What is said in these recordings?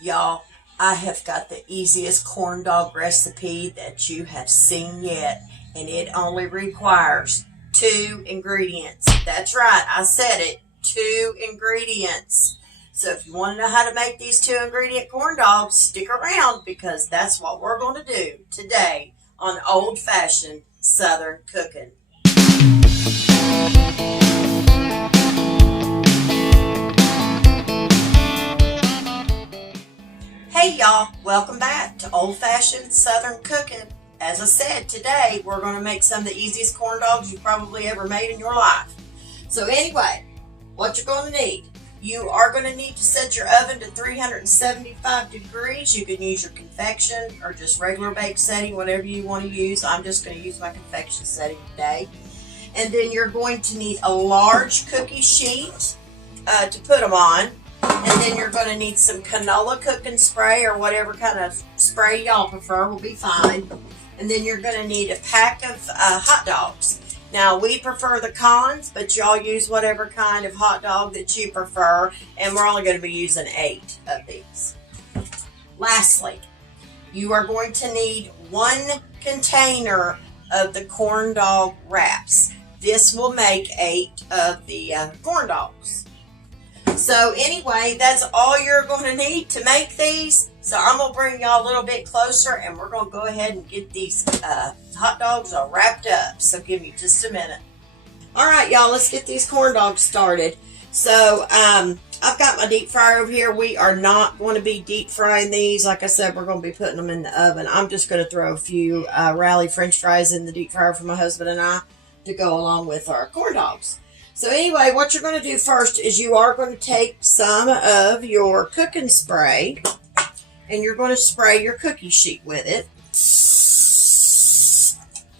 Y'all, I have got the easiest corn dog recipe that you have seen yet, and it only requires 2 ingredients. That's right, I said it, 2 ingredients. So if you want to know how to make these 2 ingredient corn dogs, stick around because that's what we're going to do today on old-fashioned Southern cooking. Hey y'all, welcome back to Old Fashioned Southern Cooking. As I said, today we're going to make some of the easiest corn dogs you probably ever made in your life. So anyway, what you're going to need. You are going to need to set your oven to 375 degrees. You can use your convection or just regular bake setting, whatever you want to use. I'm just going to use my convection setting today. And then you're going to need a large cookie sheet to put them on. And then you're going to need some canola cooking spray or whatever kind of spray y'all prefer will be fine. And then you're going to need a pack of hot dogs. Now, we prefer the Cons, but y'all use whatever kind of hot dog that you prefer. And we're only going to be using 8 of these. Lastly, you are going to need 1 container of the corn dog wraps. This will make 8 of the corn dogs. So anyway, that's all you're going to need to make these. So I'm going to bring y'all a little bit closer and we're going to go ahead and get these hot dogs all wrapped up. So give me just a minute. All right, y'all, let's get these corn dogs started. So I've got my deep fryer over here. We are not going to be deep frying these. Like I said, we're going to be putting them in the oven. I'm just going to throw a few Rally French fries in the deep fryer for my husband and I to go along with our corn dogs. So anyway, what you're going to do first is you are going to take some of your cooking spray and you're going to spray your cookie sheet with it.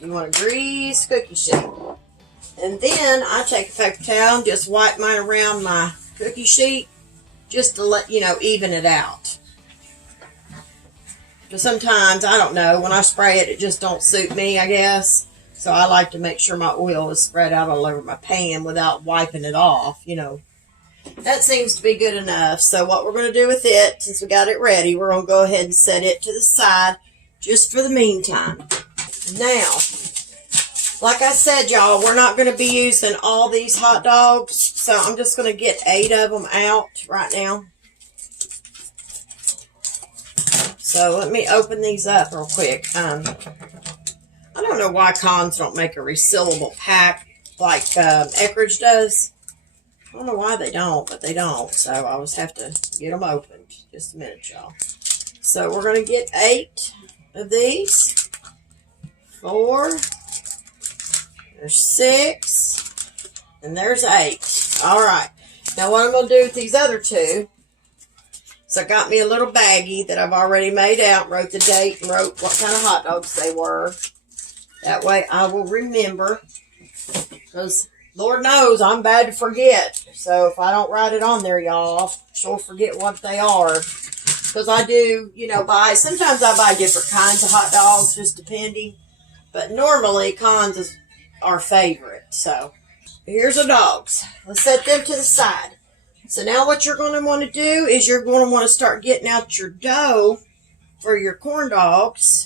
You want to grease cookie sheet. And then I take a paper towel and just wipe mine around my cookie sheet just to let, even it out. Because sometimes, I don't know, when I spray it, it just don't suit me, I guess. So I like to make sure my oil is spread out all over my pan without wiping it off, That seems to be good enough. So what we're going to do with it, since we got it ready, we're going to go ahead and set it to the side just for the meantime. Now, like I said, y'all, we're not going to be using all these hot dogs. So I'm just going to get 8 of them out right now. So let me open these up real quick. I don't know why Cons don't make a resealable pack like Eckrich does. I don't know why they don't, but they don't. So I always have to get them opened. Just a minute, y'all. So we're going to get 8 of these. 4. There's 6. And there's 8. All right. Now what I'm going to do with these other 2. So I got me a little baggie that I've already made out. Wrote the date and wrote what kind of hot dogs they were. That way I will remember, because Lord knows I'm bad to forget. So if I don't write it on there, y'all, I'll sure forget what they are. Because I do, sometimes I buy different kinds of hot dogs, just depending. But normally, Cons is our favorite. So here's the dogs. Let's set them to the side. So now what you're going to want to do is you're going to want to start getting out your dough for your corn dogs.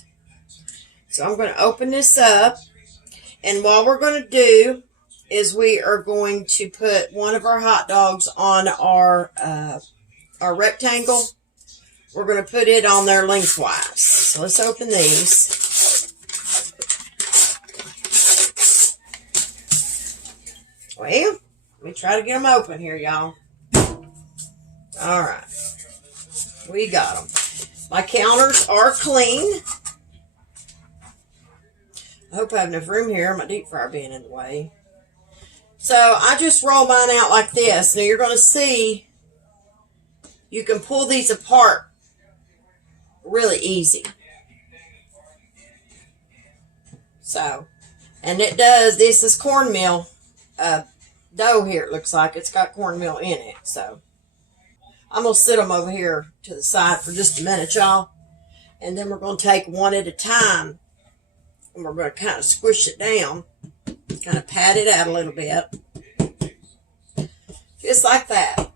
So I'm going to open this up, and what we're going to do is we are going to put one of our hot dogs on our rectangle. We're going to put it on there lengthwise. So let's open these. Well, let me try to get them open here, y'all. All right. We got them. My counters are clean. I hope I have enough room here, my deep fryer being in the way. So I just roll mine out like this. Now you're going to see you can pull these apart really easy. So, and it does, this is cornmeal dough here, it looks like. It's got cornmeal in it. So I'm going to sit them over here to the side for just a minute, y'all. And then we're going to take one at a time. And we're going to kind of squish it down, kind of pat it out a little bit, just like that.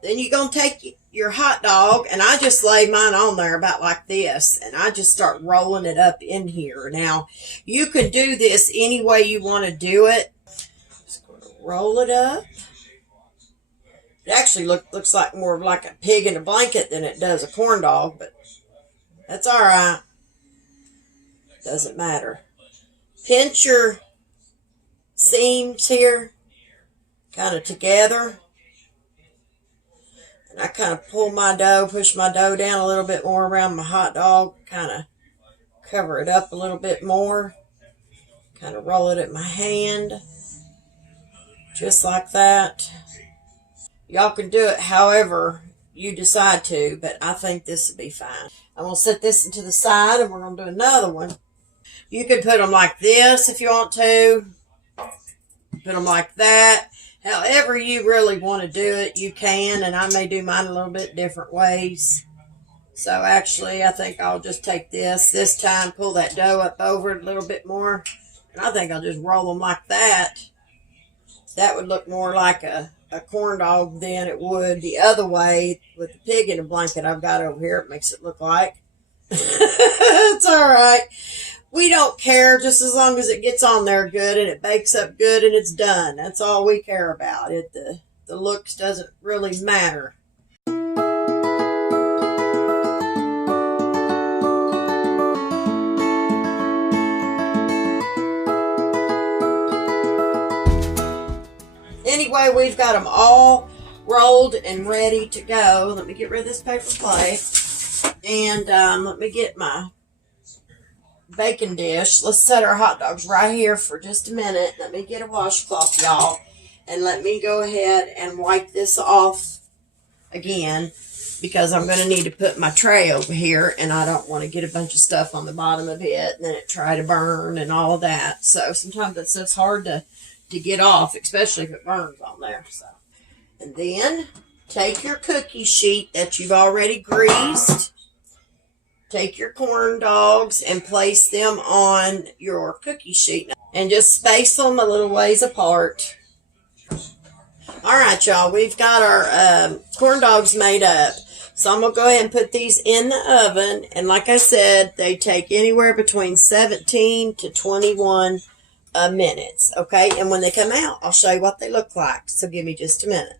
Then you're going to take your hot dog, and I just lay mine on there about like this, and I just start rolling it up in here. Now, you can do this any way you want to do it. Just going to roll it up. It actually looks like more of like a pig in a blanket than it does a corn dog, but that's all right. Doesn't matter. Pinch your seams here kind of together. And I kind of pull my dough, push my dough down a little bit more around my hot dog, kind of cover it up a little bit more, kind of roll it in my hand, just like that. Y'all can do it however you decide to, but I think this would be fine. I'm going to set this into the side, and we're going to do another one. You can put them like this if you want to. Put them like that. However you really want to do it, you can, and I may do mine a little bit different ways. So actually, I think I'll just take this time, pull that dough up over it a little bit more, and I think I'll just roll them like that. That would look more like a corn dog than it would the other way with the pig in a blanket I've got over here. It makes it look like. It's all right. We don't care, just as long as it gets on there good and it bakes up good and it's done. That's all we care about. The looks doesn't really matter. Anyway, we've got them all rolled and ready to go. Let me get rid of this paper plate. And let me get my baking dish. Let's set our hot dogs right here for just a minute. Let me get a washcloth, y'all, and let me go ahead and wipe this off again, because I'm going to need to put my tray over here, and I don't want to get a bunch of stuff on the bottom of it and then it try to burn and all of that. So sometimes that stuff's hard to get off, especially if it burns on there. So, and then take your cookie sheet that you've already greased. Take your corn dogs and place them on your cookie sheet and just space them a little ways apart. All right, y'all, we've got our corn dogs made up. So I'm going to go ahead and put these in the oven. And like I said, they take anywhere between 17 to 21 minutes. Okay, and when they come out, I'll show you what they look like. So give me just a minute.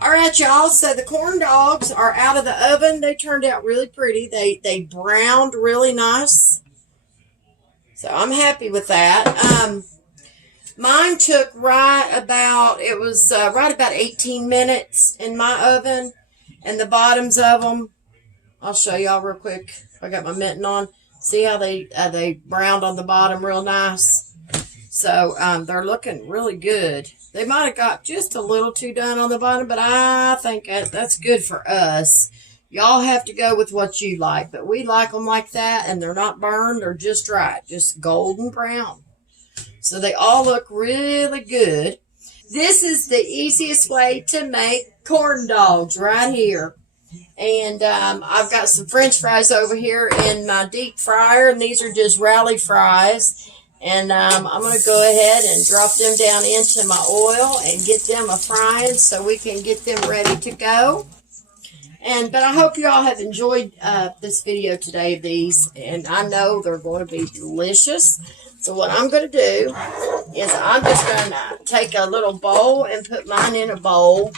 All right, y'all, so the corn dogs are out of the oven. They turned out really pretty. They browned really nice. So I'm happy with that. Mine took right about 18 minutes in my oven. And the bottoms of them, I'll show y'all real quick. I got my mitten on. See how they browned on the bottom real nice? So they're looking really good. They might have got just a little too done on the bottom, but I think that's good for us. Y'all have to go with what you like, but we like them like that, and they're not burned. They're just right, just golden brown. So they all look really good. This is the easiest way to make corn dogs right here. And I've got some French fries over here in my deep fryer, and these are just rally fries. And I'm going to go ahead and drop them down into my oil and get them a-frying so we can get them ready to go. But I hope you all have enjoyed this video today of these. And I know they're going to be delicious. So what I'm going to do is I'm just going to take a little bowl and put mine in a bowl.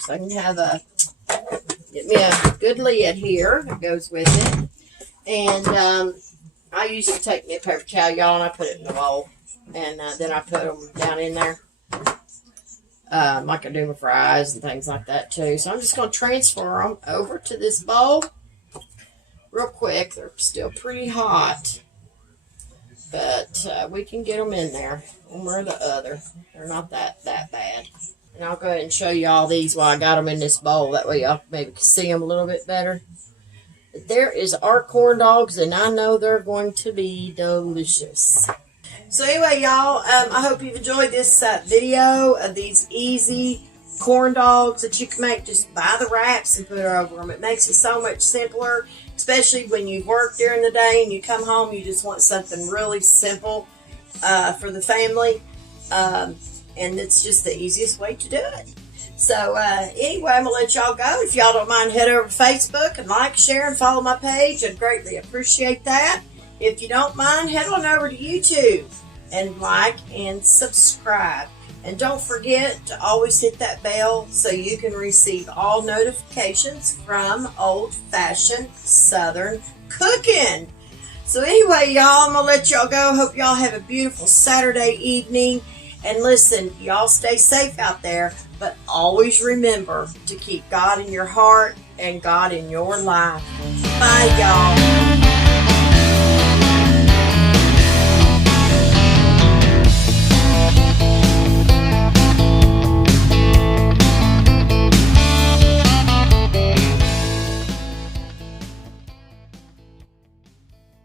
So I can get me a good lid here that goes with it. And I usually take me a paper towel, y'all, and I put it in the bowl. And then I put them down in there. Like I do with fries and things like that, too. So I'm just going to transfer them over to this bowl real quick. They're still pretty hot. But we can get them in there, one way or the other. They're not that bad. And I'll go ahead and show you all these while I got them in this bowl. That way y'all maybe can see them a little bit better. But there is our corn dogs, and I know they're going to be delicious. So anyway, y'all, I hope you've enjoyed this video of these easy corn dogs that you can make. Just buy the wraps and put it over them. It makes it so much simpler, especially when you work during the day and you come home, you just want something really simple for the family. And it's just the easiest way to do it. So anyway, I'm going to let y'all go. If y'all don't mind, head over to Facebook and like, share, and follow my page. I'd greatly appreciate that. If you don't mind, head on over to YouTube and like and subscribe. And don't forget to always hit that bell so you can receive all notifications from Old Fashioned Southern Cooking. So anyway, y'all, I'm going to let y'all go. Hope y'all have a beautiful Saturday evening. And listen, y'all stay safe out there, but always remember to keep God in your heart and God in your life. Bye, y'all.